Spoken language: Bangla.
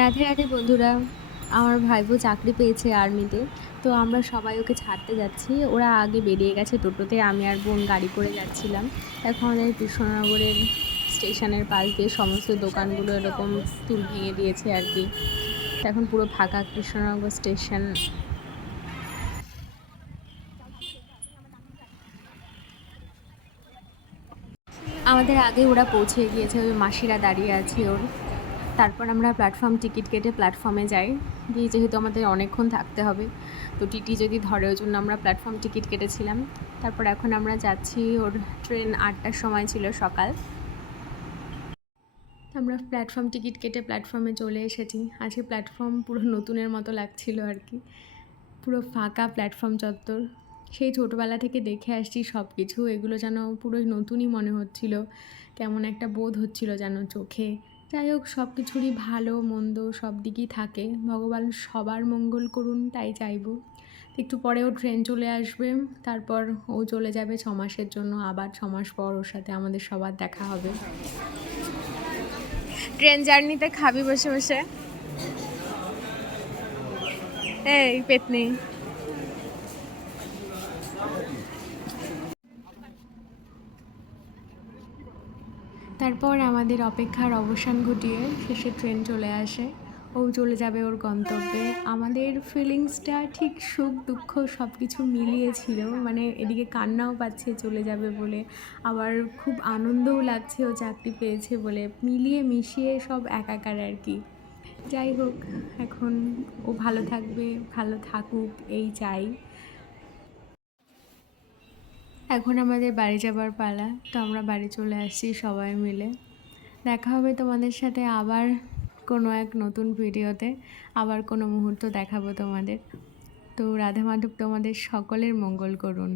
রাধে রাধে বন্ধুরা। আমার ভাইপো চাকরি পেয়েছে আর্মিতে। তো আমরা সবাই ওকে ছাড়তে যাচ্ছি। ওরা আগে বেরিয়ে গেছে টোটোতে, আমি আর বোন গাড়ি করে যাচ্ছিলাম। এখন আমাদের কৃষ্ণনগরের স্টেশনের পাশ দিয়ে সমস্ত দোকানগুলো এরকম তুল ভেঙে দিয়েছে আর কি। তো এখন পুরো ফাঁকা কৃষ্ণনগর স্টেশন। আমাদের আগে ওরা পৌঁছে গিয়েছে, ওই মাসিরা দাঁড়িয়ে আছে ওর। তারপর আমরা প্ল্যাটফর্ম টিকিট কেটে প্ল্যাটফর্মে যাই। গিয়ে যেহেতু আমাদের অনেকক্ষণ থাকতে হবে, তো টিটি যদি ধরে, ওই জন্য আমরা প্ল্যাটফর্ম টিকিট কেটেছিলাম। তারপর এখন আমরা যাচ্ছি, ওর ট্রেন 8টার সময় ছিল সকাল। আমরা প্ল্যাটফর্ম টিকিট কেটে প্ল্যাটফর্মে চলে এসেছি। আজকে প্ল্যাটফর্ম পুরো নতুনের মতো লাগছিল আর কি। পুরো ফাঁকা প্ল্যাটফর্ম চত্বর। সেই ছোটোবেলা থেকে দেখে আসছি সব কিছু, এগুলো যেন পুরো নতুনই মনে হচ্ছিল। কেমন একটা বোধ হচ্ছিল যেন চোখে। যাই হোক, সব কিছুরই ভালো মন্দ সব দিকই থাকে। ভগবান সবার মঙ্গল করুন, তাই চাইব। একটু পরেও ট্রেন চলে আসবে, তারপর ও চলে যাবে 6 মাসের জন্য। আবার 6 মাস পর ওর সাথে আমাদের সবার দেখা হবে। ট্রেন জার্নিতে খাবি বসে বসে? এই পেতনি। তারপর আমাদের অপেক্ষার অবসান ঘটিয়ে শেষে ট্রেন চলে আসে। ও চলে যাবে ওর গন্তব্যে। আমাদের ফিলিংসটা ঠিক সুখ দুঃখ সব কিছু মিলিয়েছিল। মানে এদিকে কান্নাও পাচ্ছে চলে যাবে বলে, আবার খুব আনন্দও লাগছে ও চাকরি পেয়েছে বলে। মিলিয়ে মিশিয়ে সব একাকার আর কি। যাই হোক, এখন ও ভালো থাকবে, ভালো থাকুক, এই চাই। এখন আমাদের বাড়ি যাবার পালা। তো আমরা বাড়ি চলে আসছি সবাই মিলে। দেখা হবে তোমাদের সাথে আবার কোনো এক নতুন ভিডিওতে। আবার কোনো মুহূর্ত দেখাবো তোমাদের। তো রাধা মাধব তোমাদের সকলের মঙ্গল করুন।